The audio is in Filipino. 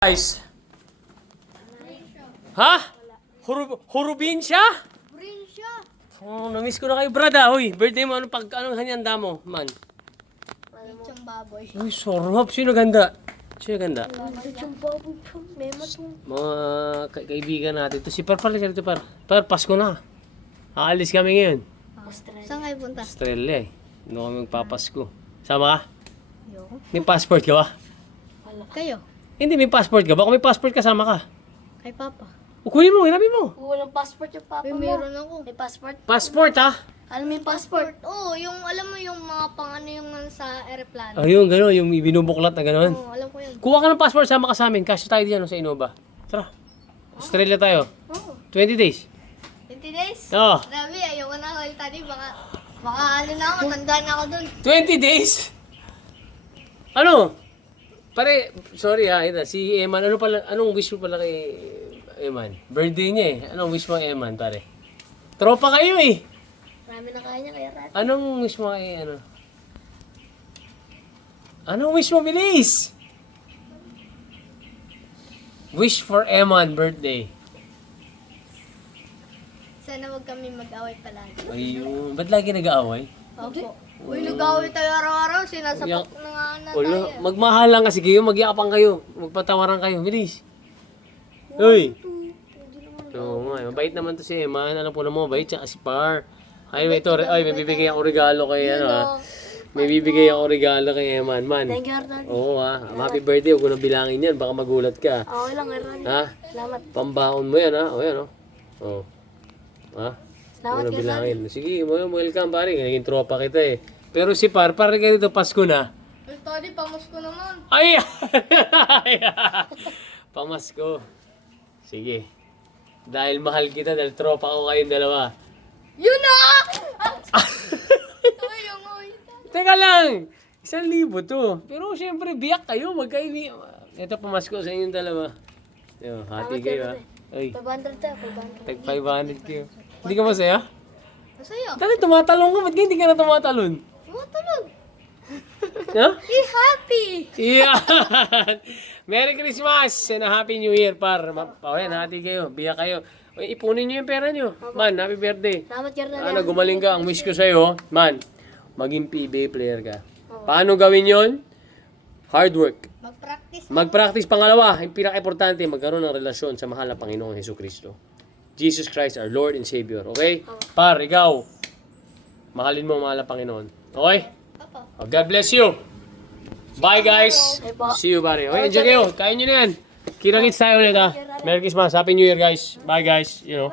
Guys. Ha? Hurubin siya? Green siya. Oh, namiss ko na kayo, brada. Hoy, birthday mo, anong hanyanda mo, man? Lechong baboy. Uy, sarap. Sino ganda? Sino ganda? Lechong baboy po. Mematong. Mga kaibigan natin. Ito si Par, ito Par. Par, Pasko na. Aalis kami ngayon. Saan kayo punta? Australia eh. Doon kami magpapasko. Sama ka? Yo. May passport ka ba? Kayo? Hindi, may passport ka ba? Kung may passport ka, sama ka. Kay Papa. Kunin mo, hiramin mo. Walang passport yung papa mo. Meron ako. May passport? Passport ha? Alam mo yung passport? Oo, yung alam mo yung mga pang ano yung sa aeroplano. Ayun, gano'n. Yung binubuklat na gano'n. Oo, alam ko yun. Kuha ka ng passport, sama ka sa amin. Kasi tayo diyan no, sa Innova. Tara. Australia tayo. Oo. 20 days. 20 days? Oo. Grabe, ayoko na ako tadi. Baka ano na ako, tanda na ako dun. 20 days? Ano? Pare, sorry ha, ito, si Eman, anong wish mo pala kay Eman? Birthday niya eh. Anong wish mo kay Eman, pare? Tropa kayo eh. Marami na kaya niya kaya rat. Anong wish mo kay ano? Anong wish mo, bilis? Wish for Eman birthday. Sana wag kami mag-away palagi. Ayun, ba't lagi nag-aaway? Opo. Uy, nag-away tayo araw-araw. Sinasapak na nga na Ulo, tayo. magmahal lang kasi kayo, magyakapan kayo, magpatawaran kayo, bilis. Uy! Oo nga, mabait naman to si Eman, alam po na mo, mabait, tsaka si Par. Ay, may bibigay ako regalo kay, ano ha. May bibigay ako regalo kay Eman, man. Thank you, Arnal. Oo ha, happy birthday, huwag ko na bilangin yan, baka magulat ka. Okay lang, Arnal. Ha? Salamat. Pambaon mo yan ha, o yan o. Oh. Ha? Salamat, Huwag na Arnal. bilangin. Sige, welcome pare, naging tropa kita eh. Pero si Par, ganito, Pasko na. Uy, tadi, pamos ko naman. Ay! Pamasko. Sige. Dahil mahal kita, dahil tropa ko kayong dalawa. Yun na! Uy, yung uy. Teka lang! 1,000 to. Pero siyempre, biyak kayo. Magkaibigan. Ito, pamasko sa inyong dalawa. Yo, hati kayo ha. Ay, 500 tayo, 500. tag 500 kayo. Hindi ka masaya? Masaya. Dali, tumatalon ka. Ba't hindi ka na tumatalon? Matulog. Ha? Be happy! Yeah! Merry Christmas and a Happy New Year, par. Yan, hati kayo. Biyak kayo. Uy, ipunin nyo yung pera nyo. Man, happy birthday. Salamat, Arnal. Ano, gumaling ka. Ang wish ko sa'yo, man, maging PBA player ka. Paano gawin yon? Hard work. Mag-practice. Mag-practice. Pangalawa, yung pinaka-importante, magkaroon ng relasyon sa mahal na Panginoong Jesucristo. Jesus Christ, our Lord and Savior. Okay? Par, ikaw, mahalin mo ang mahal na Panginoon. Okay? Papa. Oh, God bless you. Bye, guys. Bye po. See you, buddy. Okay, enjoy kayo. Kain nyo na yan. Kita-kits tayo ulit, ha. Merry Christmas. Happy New Year, guys. Bye, guys. You know.